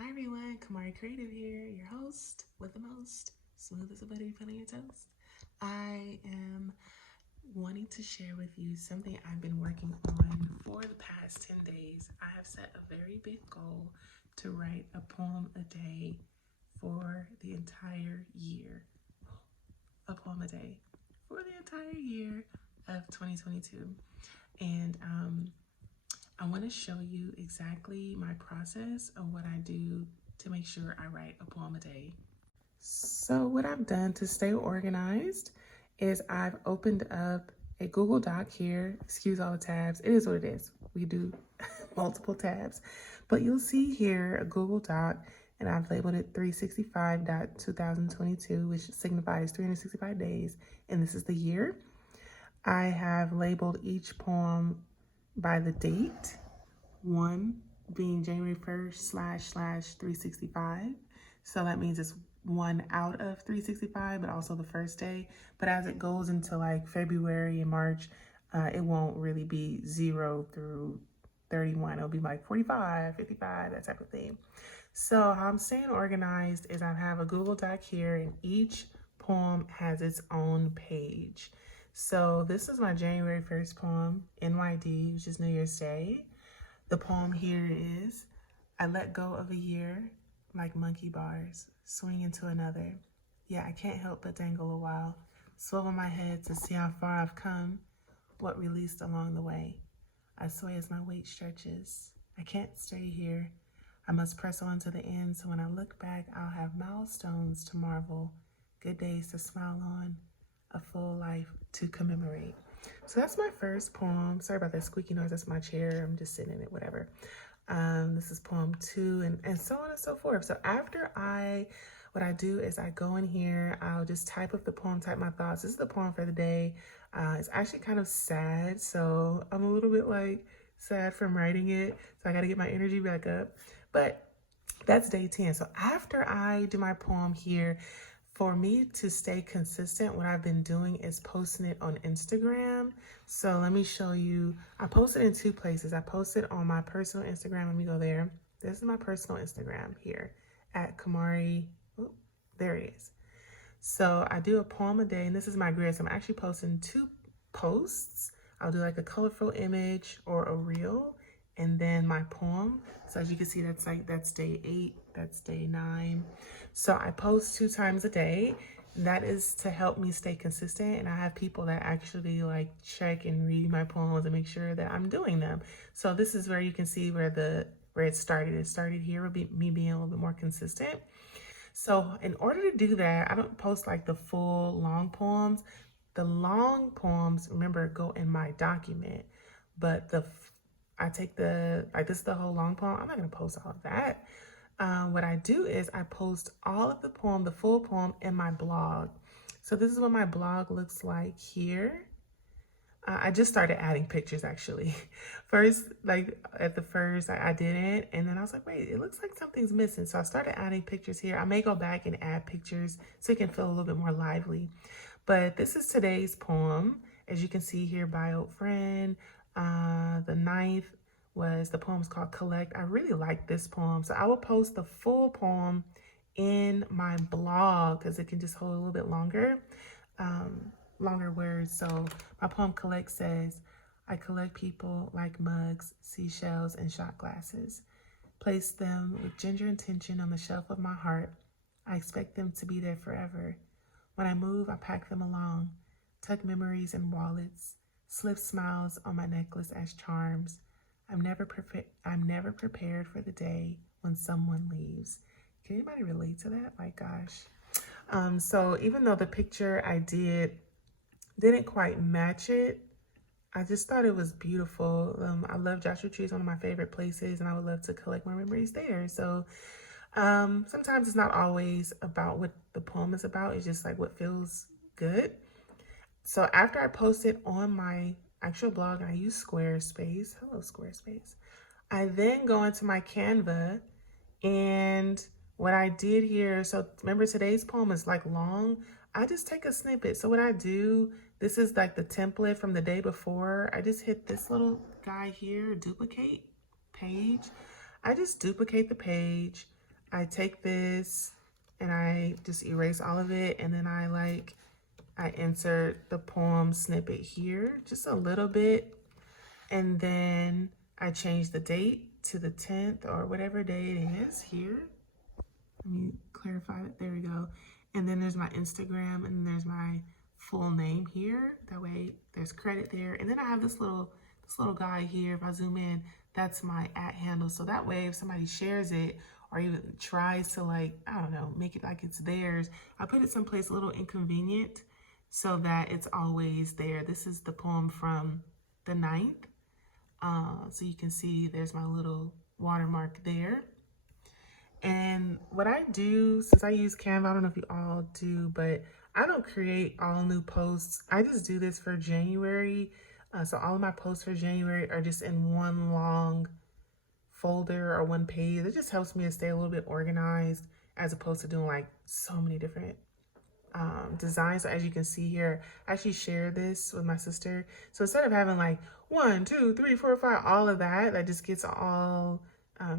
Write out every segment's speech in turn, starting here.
Hi everyone, Kamari Creative here, your host with the most, smooth as a butter you put on your toast. I am wanting to share with you something I've been working on for the past 10 days. I have set a very big goal to write a poem a day for the entire year. A poem a day for the entire year of 2022. And I want to show you exactly my process of what I do to make sure I write a poem a day. So what I've done to stay organized is I've opened up a Google Doc here. Excuse all the tabs. It is what it is. We do multiple tabs. But you'll see here a Google Doc, and I've labeled it 365.2022, which signifies 365 days, and this is the year. I have labeled each poem by the date, one being January 1st / 365. So that means it's one out of 365, but also the first day. But as it goes into like February and March, it won't really be 0 through 31. It'll be like 45, 55, that type of thing. So how I'm staying organized is I have a Google Doc here, and each poem has its own page. So this is my January 1st poem, NYD, which is New Year's Day. The poem here is, I let go of a year like monkey bars, swing into another. Yeah, I can't help but dangle a while, swivel my head to see how far I've come, what released along the way. I sway as my weight stretches. I can't stay here. I must press on to the end, so when I look back, I'll have milestones to marvel, good days to smile on, a full life to commemorate. So that's my first poem. Sorry about that squeaky noise. That's my chair. I'm just sitting in it, whatever. This is poem 2, and so on and so forth. So what I do is I go in here, I'll just type up the poem, type my thoughts. This is the poem for the day. It's actually kind of sad, so I'm a little bit like sad from writing it. So I got to get my energy back up. But that's day 10. So after I do my poem here, for me to stay consistent, what I've been doing is posting it on Instagram. So let me show you. I posted in 2 places. I posted on my personal Instagram. Let me go there. This is my personal Instagram here at Kamari. Oh, there it is. So I do a poem a day, and this is my grid. So I'm actually posting 2 posts. I'll do like a colorful image or a reel, and then my poem. So as you can see, that's day 8, that's day 9. So I post 2 times a day. That is to help me stay consistent, and I have people that actually like check and read my poems and make sure that I'm doing them. So this is where you can see where it started. It started here with me being a little bit more consistent. So in order to do that, I don't post like the full long poems. The long poems, remember, go in my document, but I take this is the whole long poem. I'm not gonna post all of that. What I do is I post all of the poem, the full poem, in my blog. So this is what my blog looks like here. I just started adding pictures actually. First, like at the first, I didn't. And then I was like, wait, it looks like something's missing. So I started adding pictures here. I may go back and add pictures so it can feel a little bit more lively. But this is today's poem. As you can see here, by Old Friend. The 9th was, the poem's called Collect. I really like this poem. So I will post the full poem in my blog because it can just hold a little bit longer. Longer words. So my poem Collect says, I collect people like mugs, seashells, and shot glasses. Place them with ginger intention on the shelf of my heart. I expect them to be there forever. When I move, I pack them along, tuck memories in wallets, slip smiles on my necklace as charms. I'm never prepared for the day when someone leaves. Can anybody relate to that? My gosh. So even though the picture I didn't quite match it, I just thought it was beautiful. I love Joshua Tree. It's one of my favorite places, and I would love to collect more memories there. So sometimes it's not always about what the poem is about. It's just like what feels good. So after I post it on my actual blog, and I use Squarespace. Hello, Squarespace. I then go into my Canva, and what I did here, so remember today's poem is like long. I just take a snippet. So what I do, this is like the template from the day before. I just hit this little guy here, duplicate page. I just duplicate the page. I take this and I just erase all of it, and then I insert the poem snippet here, just a little bit, and then I change the date to the 10th or whatever day it is here. Let me clarify it. There we go. And then there's my Instagram, and there's my full name here. That way there's credit there. And then I have this little guy here. If I zoom in, that's my @ handle. So that way, if somebody shares it or even tries to, like, I don't know, make it like it's theirs, I put it someplace a little inconvenient so that it's always there. This is the poem from the 9th. So you can see there's my little watermark there. And what I do, since I use Canva, I don't know if you all do, but I don't create all new posts. I just do this for January. So all of my posts for January are just in one long folder or one page. It just helps me to stay a little bit organized as opposed to doing like so many different designs. So as you can see here, I actually share this with my sister. So instead of having like 1, 2, 3, 4, 5, all of that just gets all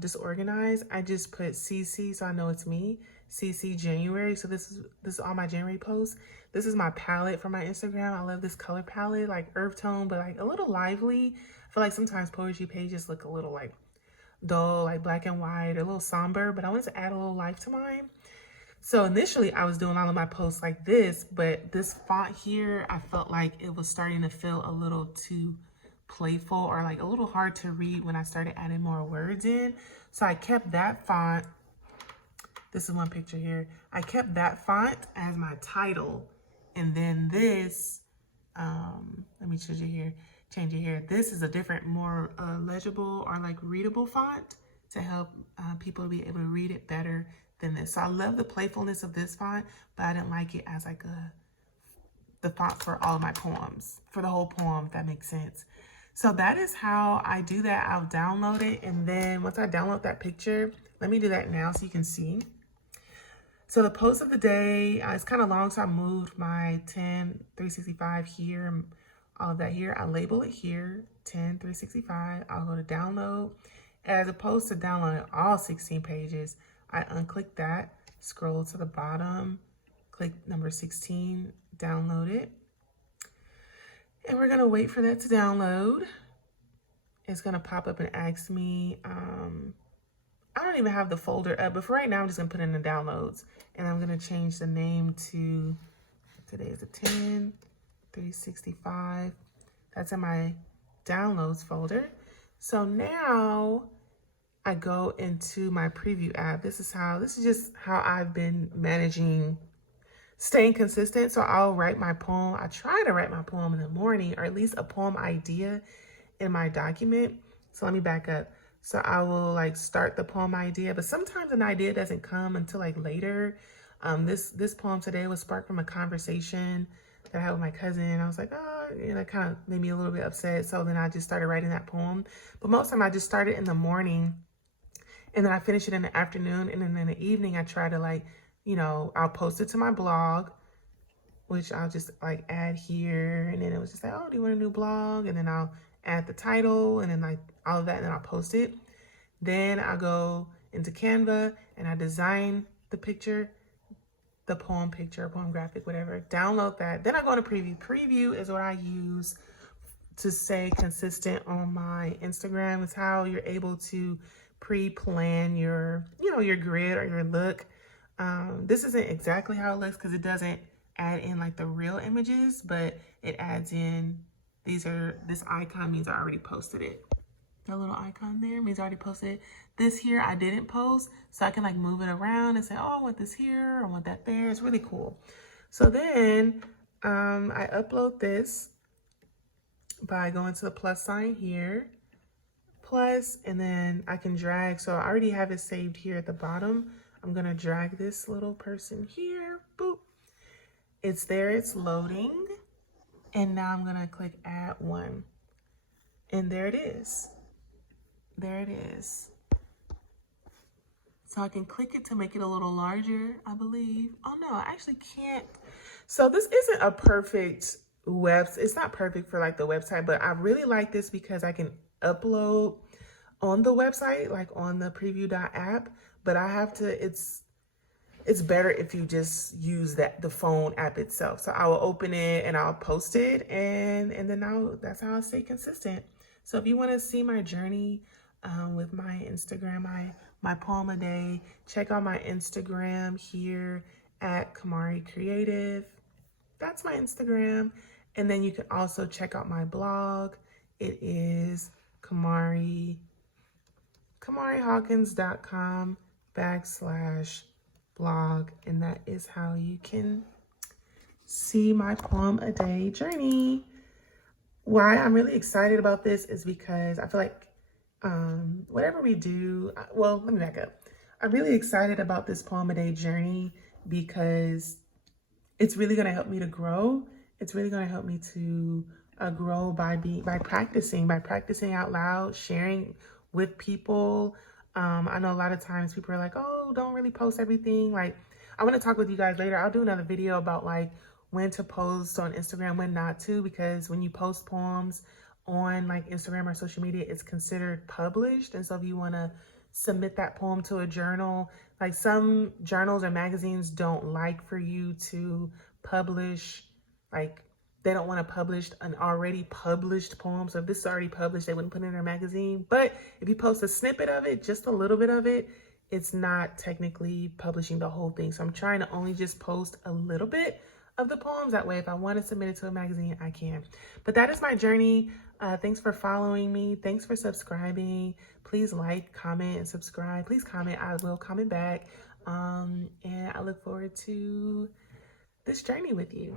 disorganized, I just put CC, so I know it's me. CC January. So this is all my January posts. This is my palette for my Instagram. I love this color palette, like earth tone, but like a little lively. I feel like sometimes poetry pages look a little like dull, like black and white, or a little somber, but I wanted to add a little life to mine. So initially I was doing all of my posts like this, but this font here, I felt like it was starting to feel a little too playful or like a little hard to read when I started adding more words in. So I kept that font. This is one picture here. I kept that font as my title. And then this, let me change it here. This is a different, more legible or like readable font to help people be able to read it better than this. So I love the playfulness of this font, but I didn't like it as like the font for all of my poems, for the whole poem, if that makes sense. So that is how I do that. I'll download it, and then once I download that picture, let me do that now so you can see. So the post of the day, it's kind of long, so I moved my 10/365 here, all of that here. I label it here, 10/365. I'll go to download. As opposed to downloading all 16 pages, I unclick that, scroll to the bottom, click number 16, download it. And we're gonna wait for that to download. It's gonna pop up and ask me, I don't even have the folder up, but for right now, I'm just gonna put in the downloads, and I'm gonna change the name to, today is the 10/365. That's in my downloads folder. So now I go into my preview app. This is just how I've been managing staying consistent. So I'll write my poem. I try to write my poem in the morning, or at least a poem idea in my document. So let me back up. So I will like start the poem idea, but sometimes an idea doesn't come until like later. This poem today was sparked from a conversation that I had with my cousin. I was like, oh, it kind of made me a little bit upset. So then I just started writing that poem. But most of the time I just start it in the morning, and then I finish it in the afternoon. And then in the evening, I try to like, I'll post it to my blog, which I'll just like add here. And then it was just like, oh, do you want a new blog? And then I'll add the title and then like all of that, and then I'll post it. Then I'll go into Canva and I design the picture, the poem picture, poem graphic, whatever, download that. Then I go into preview. Preview is what I use to stay consistent on my Instagram. It's how you're able to pre-plan your, your grid or your look. This isn't exactly how it looks because it doesn't add in like the real images, but it adds in, this icon means I already posted it. That little icon there means I already posted it. This here I didn't post, so I can like move it around and say, oh, I want this here, I want that there. It's really cool. So then I upload this by going to the plus sign here, plus, and then I can drag. So I already have it saved here at the bottom. I'm gonna drag this little person here, boop. It's there, it's loading. And now I'm gonna click add one. And there it is. There it is. So I can click it to make it a little larger, I believe. Oh no, I actually can't. So this isn't a perfect website. It's not perfect for like the website, but I really like this because I can upload on the website, like on the preview.app, but I have to, it's better if you just use the phone app itself. So I will open it and I'll post it, and then that's how I stay consistent. So if you want to see my journey with my Instagram, my poem a day, check out my Instagram here at Kamari Creative. That's my Instagram. And then you can also check out my blog. It is KamariHawkins.com/blog. And that is how you can see my poem a day journey. Why I'm really excited about this is because I feel like whatever we do, well, let me back up. I'm really excited about this poem a day journey because it's really going to help me to grow. It's really going to help me to grow by practicing out loud, sharing with people. I know a lot of times people are like, oh, don't really post everything. Like, I want to talk with you guys later. I'll do another video about like when to post on Instagram, when not to, because when you post poems on like Instagram or social media, it's considered published. And so if you want to submit that poem to a journal, like some journals or magazines don't like for you to publish, like they don't want to publish an already published poem. So if this is already published, they wouldn't put it in their magazine. But if you post a snippet of it, just a little bit of it, it's not technically publishing the whole thing. So I'm trying to only just post a little bit of the poems. That way, if I want to submit it to a magazine, I can. But that is my journey. Thanks for following me. Thanks for subscribing. Please like, comment, and subscribe. Please comment. I will comment back. And I look forward to this journey with you.